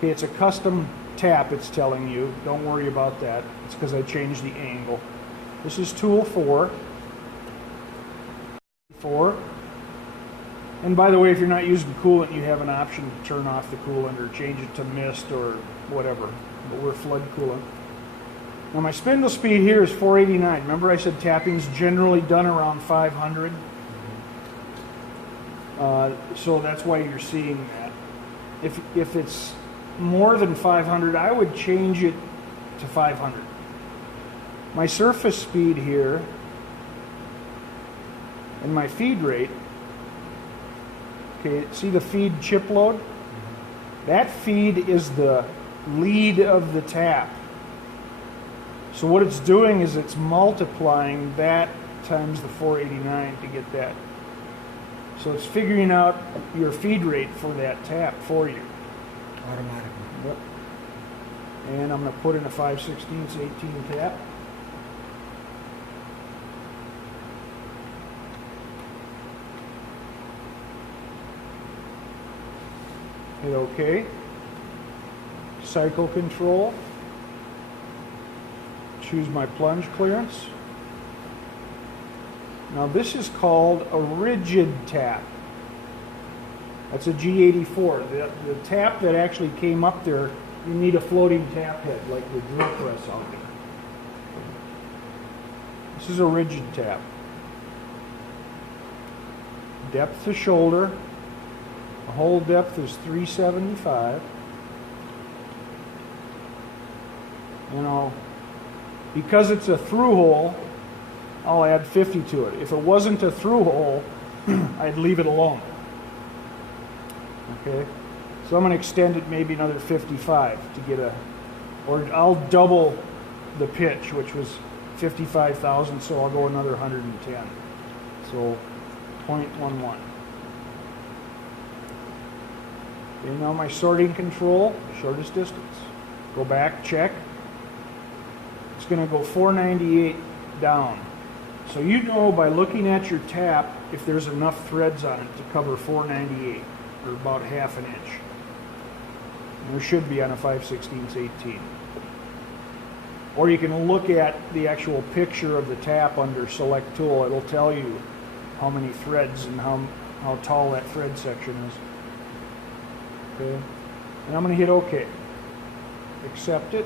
Okay, it's a custom tap, it's telling you. Don't worry about that. It's because I changed the angle. This is tool 4. And by the way, if you're not using coolant, you have an option to turn off the coolant or change it to mist or whatever. But we're flood coolant. Now my spindle speed here is 489. Remember I said tapping's generally done around 500? So that's why you're seeing that. If it's more than 500, I would change it to 500. My surface speed here and my feed rate, okay, see the feed chip load? That feed is the lead of the tap. So what it's doing is it's multiplying that times the 489 to get that. So it's figuring out your feed rate for that tap for you. Automatically. Yep. And I'm going to put in a 5/16 18 tap. Hit OK. Cycle control. Choose my plunge clearance. Now this is called a rigid tap. That's a G84. The tap that actually came up there, you need a floating tap head like the drill press on it. This is a rigid tap. Depth to shoulder. The hole depth is 375. You know, because it's a through hole, I'll add 50 to it. If it wasn't a through hole, I'd leave it alone. Okay, so I'm going to extend it maybe another 55 to get a, or I'll double the pitch, which was 55,000, so I'll go another 110. So 0.11. Okay, now my sorting control, shortest distance. Go back, check. It's going to go 498 down. So you know by looking at your tap if there's enough threads on it to cover 498, or about half an inch. And there should be on a 5/16 18. Or you can look at the actual picture of the tap under Select Tool. It'll tell you how many threads and how tall that thread section is. Okay, and I'm going to hit OK. Accept it.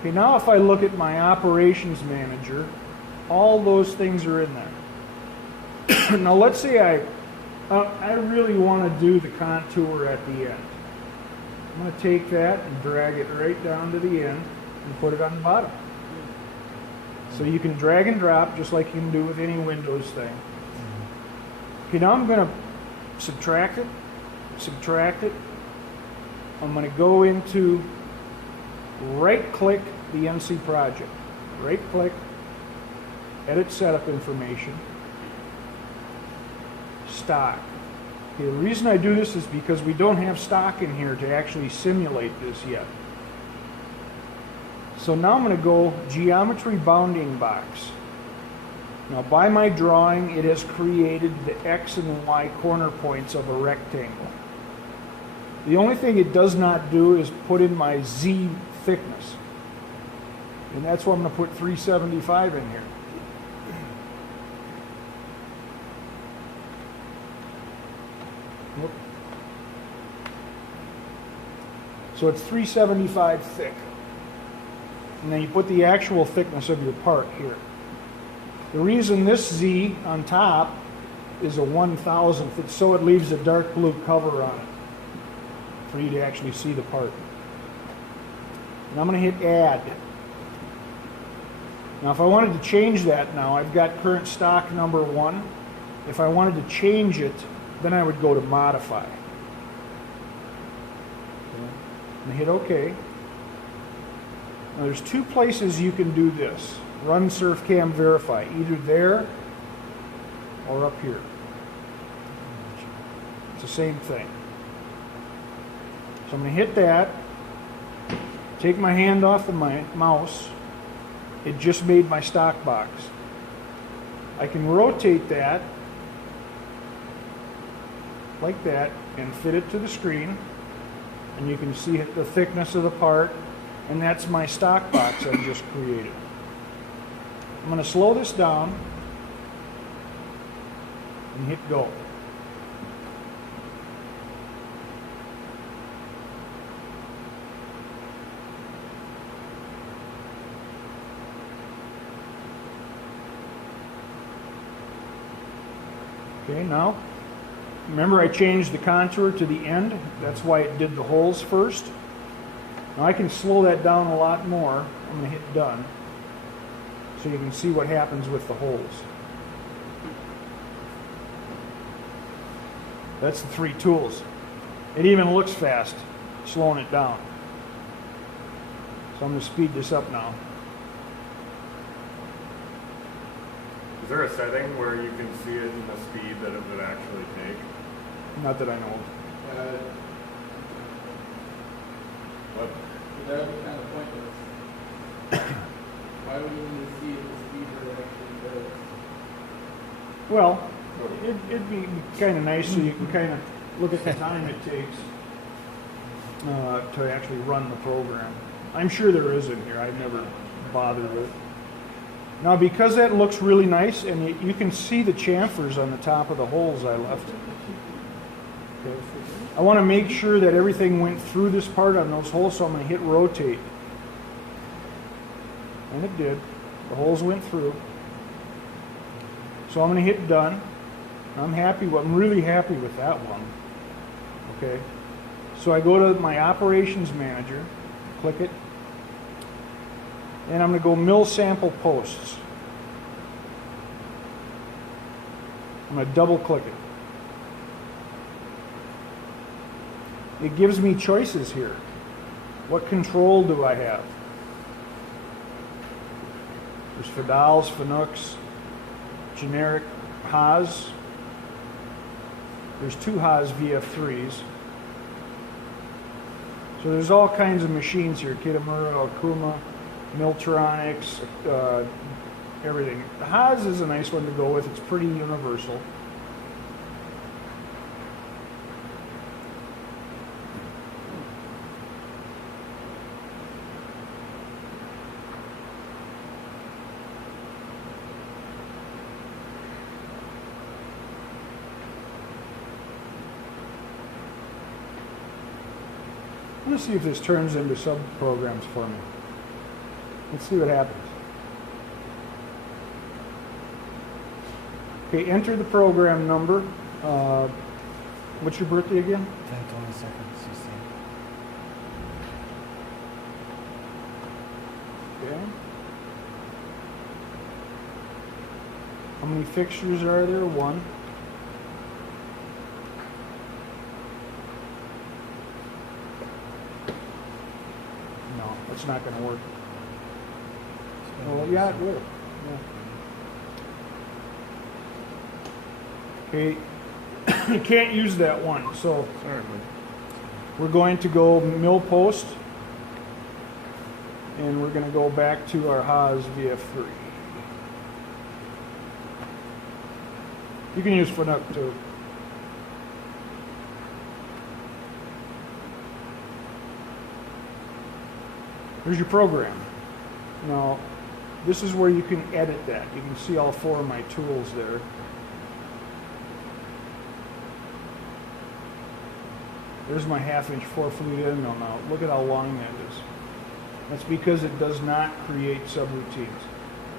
Okay, now if I look at my operations manager, all those things are in there. Now let's say I really want to do the contour at the end. I'm going to take that and drag it right down to the end and put it on the bottom. So you can drag and drop just like you can do with any Windows thing. Okay, now I'm going to subtract it. I'm going to go into right-click the NC project. Right-click, edit setup information, stock. Okay, the reason I do this is because we don't have stock in here to actually simulate this yet. So now I'm going to go geometry bounding box. Now by my drawing, it has created the X and Y corner points of a rectangle. The only thing it does not do is put in my Z thickness. And that's why I'm going to put 375 in here. Whoop. So it's 375 thick. And then you put the actual thickness of your part here. The reason this Z on top is a 1,000th, it's so it leaves a dark blue cover on it for you to actually see the part. And I'm going to hit add. Now if I wanted to change that now, I've got current stock number 1. If I wanted to change it, then I would go to modify. And hit OK. Now there's 2 places you can do this. Run Surfcam Verify, either there or up here. It's the same thing. So I'm going to hit that, take my hand off of my mouse. It just made my stock box. I can rotate that like that and fit it to the screen. And you can see the thickness of the part, and that's my stock box I just created. I'm going to slow this down and hit go. Okay, now, remember I changed the contour to the end. That's why it did the holes first. Now I can slow that down a lot more. I'm going to hit done so you can see what happens with the holes. That's the 3 tools. It even looks fast, slowing it down. So I'm going to speed this up now. Is there a setting where you can see it in the speed that it would actually take? Not that I know of. What? That would be kind of pointless. Why would you need to see the speed that it actually does? Well, it'd be kind of nice so you can kind of look at the time it takes to actually run the program. I'm sure there is in here. I've never bothered with it. Now, because that looks really nice, and you can see the chamfers on the top of the holes I left. Okay. I want to make sure that everything went through this part on those holes, so I'm going to hit rotate. And it did. The holes went through. So I'm going to hit done. I'm really happy with that one. Okay. So I go to my operations manager, click it, and I'm going to go mill sample posts. I'm going to double click it. It gives me choices here. What control do I have? There's Fidals, Fanucs, generic Haas. There's 2 Haas VF3s. So there's all kinds of machines here. Kitamura, Okuma, Miltronics, everything. The Haas is a nice one to go with. It's pretty universal. Let's see if this turns into sub-programs for me. Let's see what happens. Okay, enter the program number. What's your birthday again? 10/22/16. Okay. How many fixtures are there? 1. No, that's not going to work. Well, yeah, it will. Yeah. Okay, you can't use that one, so we're going to go mill post, and we're going to go back to our Haas VF3. You can use Fanuc too. Here's your program. Now, this is where you can edit that. You can see all 4 of my tools there. There's my 1/2-inch 4-flute end mill now. Look at how long that is. That's because it does not create subroutines.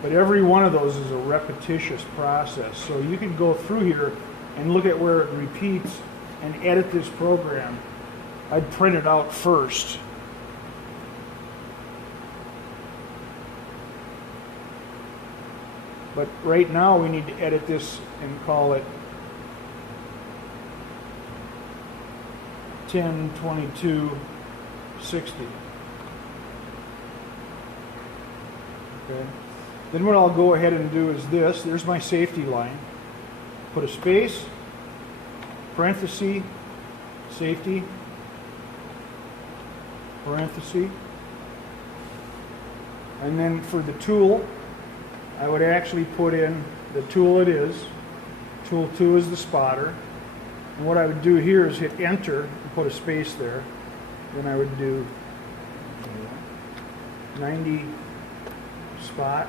But every one of those is a repetitious process. So you can go through here and look at where it repeats and edit this program. I'd print it out first. But right now we need to edit this and call it 10/22/60. Okay. Then what I'll go ahead and do is this. There's my safety line. Put a space, parenthesis, safety, parenthesis. And then for the tool, I would actually put in the tool it is. Tool 2 is the spotter. And what I would do here is hit enter and put a space there. Then I would do 90 spot.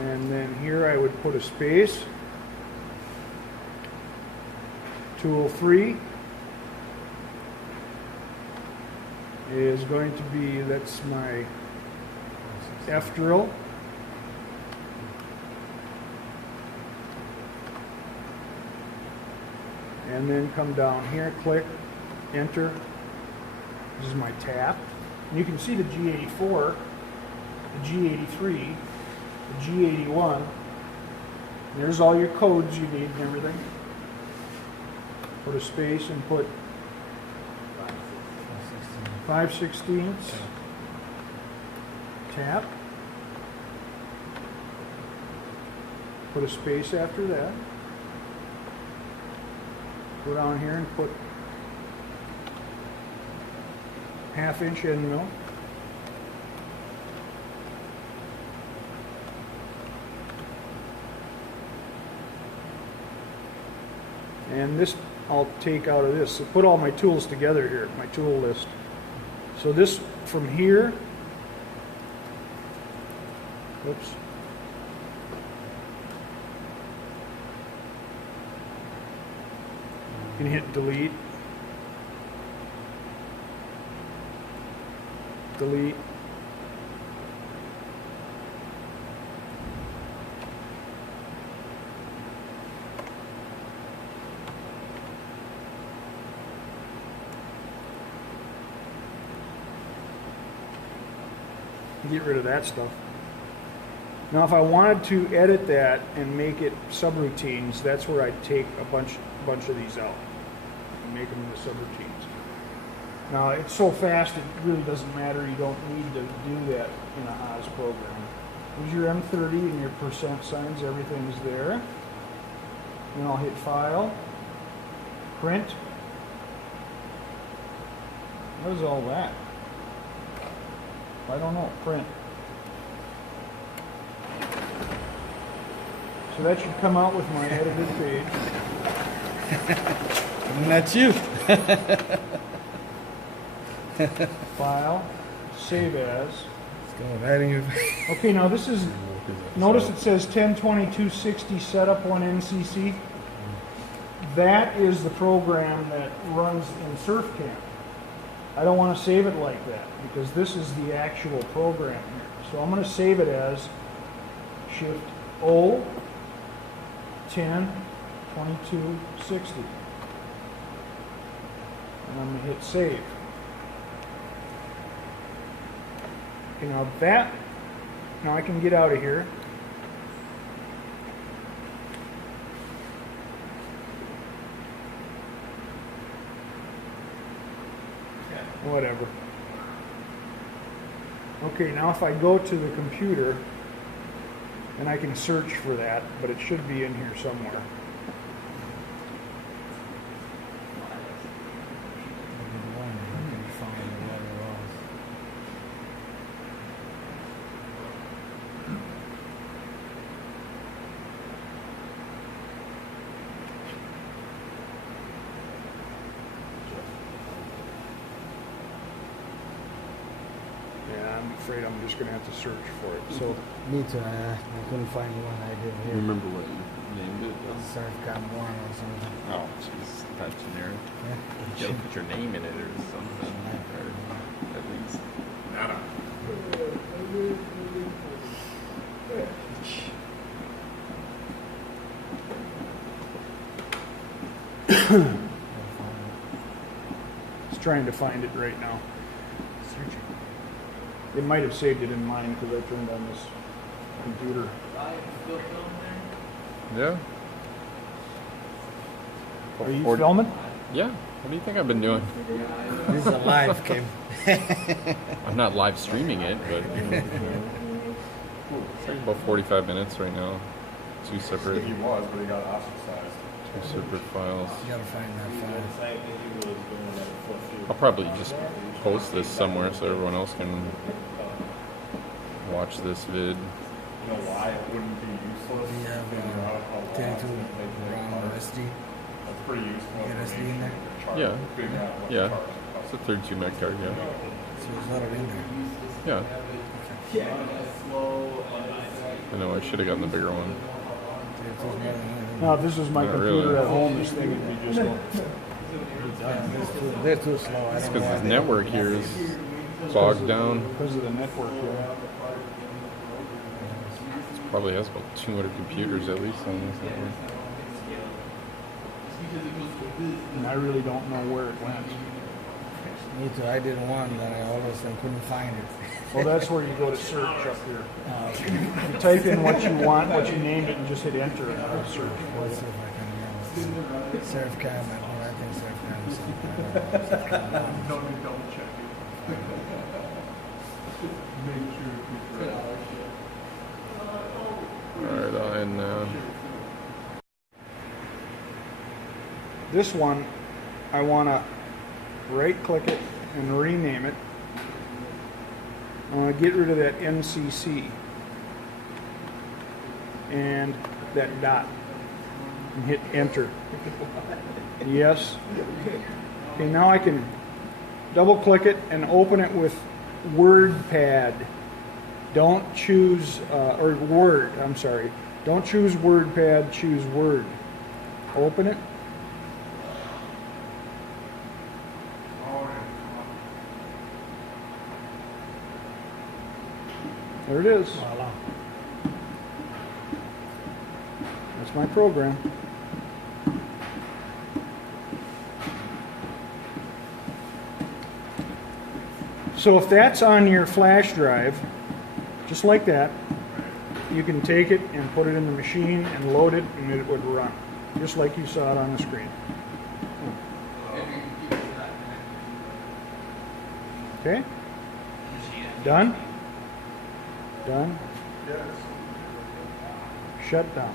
And then here I would put a space. 203 is going to be, that's my F drill. And then come down here, click, enter. This is my tap. And you can see the G84, the G83, the G81. There's all your codes you need and everything. Put a space and put 5/16 tap. Put a space after that. Go down here and put 1/2 inch end mill. And this I'll take out of this. So put all my tools together here, my tool list. So this from here, oops. You can hit delete. Delete. Get rid of that stuff. Now if I wanted to edit that and make it subroutines, that's where I'd take a bunch of these out and make them into subroutines. Now it's so fast it really doesn't matter, you don't need to do that in a Haas program. Here's your M30 and your percent signs, everything's there. Then I'll hit File, Print. What is all that? I don't know, print. So that should come out with my edited page. And that's you. File, save as. Let's go right in your face. Okay, now this is, notice it says 10/22/60 setup 1 NCC. That is the program that runs in Surfcam. I don't want to save it like that because this is the actual program here. So I'm going to save it as Shift O 10/22/60. And I'm going to hit save. Okay, now I can get out of here. Whatever. Okay, now if I go to the computer, and I can search for that, but it should be in here somewhere. I'm afraid I'm just going to have to search for it. So Me too. I couldn't find one I did here. Remember what you named it? Surfcam 1 or something. Oh, jeez, that's generic. Yeah. You gotta put your name in it or something, or at least. Nada. it's trying to find it right now. Searching. It might have saved it in mine because I turned on this computer. Still filming there? Yeah. Are you Or- filming? Yeah. What do you think I've been doing? This is a live cam. I'm not live streaming it, but it's like about 45 minutes right now. Two separate He was, but he got ostracized. files. You gotta find that file. I'll probably just post this somewhere so everyone else can watch this vid. You know why it wouldn't be useless? We have Figure out how long 32 it's gonna take to make round parts. rusty. That's pretty useful Yeah, that's the information. in there? Chart, Yeah. figuring out what Yeah. cars It's a 32 meg card, yeah. So it's not in there. Yeah. Slow I know, I should have gotten the bigger one. It's not in there. Now, if this was my Not computer really. at home, this thing would be just going. They're too slow. I It's don't because know his why. network here is bogged down. Because of the network here. It probably has about 200 computers at least on this network. And I really don't know where it went. Me too. I did one that I all of a sudden couldn't find it. Well, that's where you go to search up here. You type in what you want, what you named it, and just hit enter and it'll search for Let's see you. if I can remember. Surfcam. I think Surfcam is something. Don't be double checking. Make sure Alright, and This one, I want to right click it and rename it. I want to get rid of that NCC and that dot and hit enter. Yes. Okay, now I can double click it and open it with WordPad. Don't choose, or Word, I'm sorry. Don't choose WordPad, choose Word. Open it. There it is. Voila. That's my program. So if that's on your flash drive, just like that, you can take it and put it in the machine and load it and it would run, just like you saw it on the screen. Okay? Done? Done? Yes. Shut down.